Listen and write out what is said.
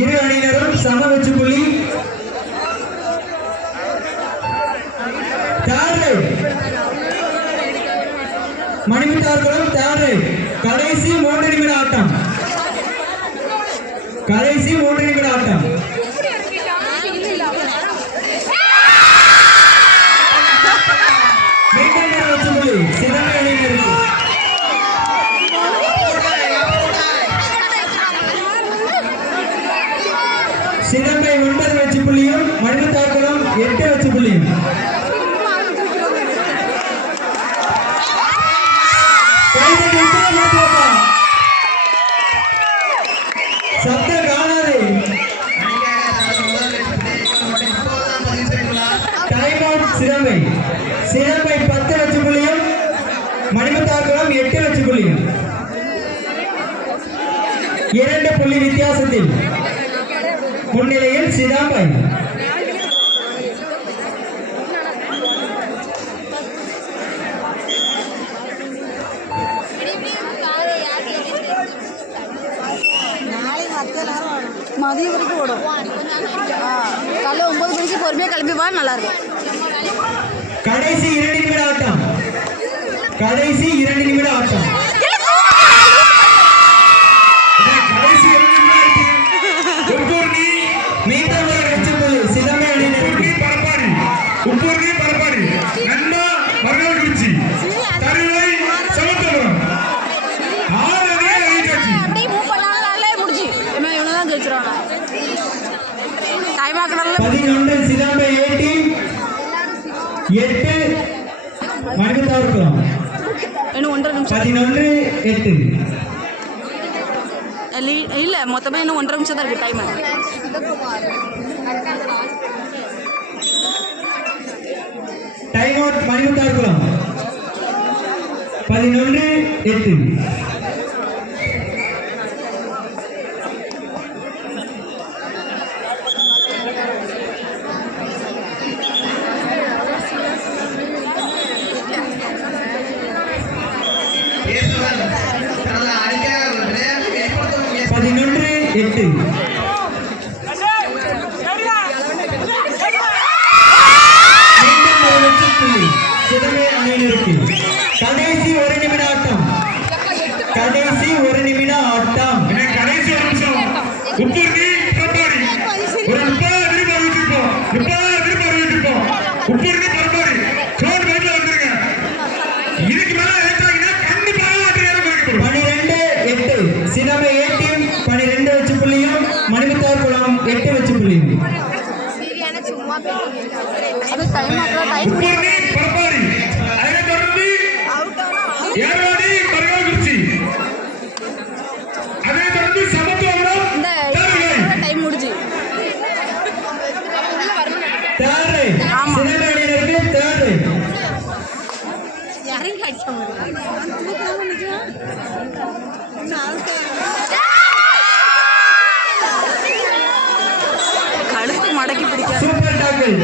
இரு அணியினரும் சம வச்சு புள்ளி. மணிமுத்தார்களும் தேர்ட். கடைசி 3 நிமிட ஆட்டம். கடைசி 3 நிமிட ஆட்டம். மீண்டும் வச்சு புள்ளி சிதம்பரம் அணியினருக்கு. சிதம்பை 9 வச்சு புள்ளியும் மணிமுத்தார்களும் 8 வச்சு புள்ளியும். சப்தம் காணாது. Time out சிதம்பை. சிதம்பை 10 வச்சு புள்ளியும் மணிமுத்தார்களும் 8 வச்சு புள்ளியும். 2 புள்ளி வித்தியாசத்தில் முன்னிலையில் சிதம்பை. மதியம் வரைக்கும் ஓடும். காலைல 9 மணிக்கு பொறுமையாக கிளம்பி வா, நல்லா இருக்கும். கடைசி 2 நிமிட ஆட்டம். கடைசி 2 நிமிட ஆட்டம். கடைசி 2 நிமிட ஆட்டம். உப்பூர்ணி மீண்டும் ஒரு வெற்றி புள்ளி சிதம்பை அணியினருக்கு. பரப்பாரி உப்பூர்ணி பரப்பாரி நன்மா மறுநாள் குறிச்சி தருவை சமத்துவம் 11 சிதம்பை 8 மணிமுத்தார்களும் இன்னும் 1.5 நிமிஷம். 11 8 இல்ல மொத்தமே இன்னும் 1.5 நிமிஷம் தான் இருக்கு டைம். Time out மணிமுத்தார்களும் 11 8. கடைசி 1 நிமிட ஆட்டம். கடைசி 1 நிமிட ஆட்டம். கடைசி 1 நிமிஷம். உப்பூர்ணி பரப்பாரி ஒரு 30 விருப்பம் அறிவிச்சிருப்போம். 30 விருப்பம் அறிவிச்சிருப்போம். உப்பூர்ணி பரப்பாரி சோறு பைக்ல வந்துருங்க. இதுக்கு மேல ஏற்றாங்கன்னா கண்டிப்பாக ஆட்டு நேரம் கொடுக்கப்படும். 12 8 சிதம்பை 8 12 வச்சு புள்ளியும் மணிமுத்தார்களும் 8 வச்சு புள்ளியும். அது டைம் ஆகல. டைம் உப்பூர்ணி பரப்பாரி அதே தொடர்ந்து ஏர்வாடி மறுநாள் அதே தொடர்ந்து சமத்துவம். டைம் முடிஞ்சு. கழுத்து மடக்கி பிடிக்க. Super tackle.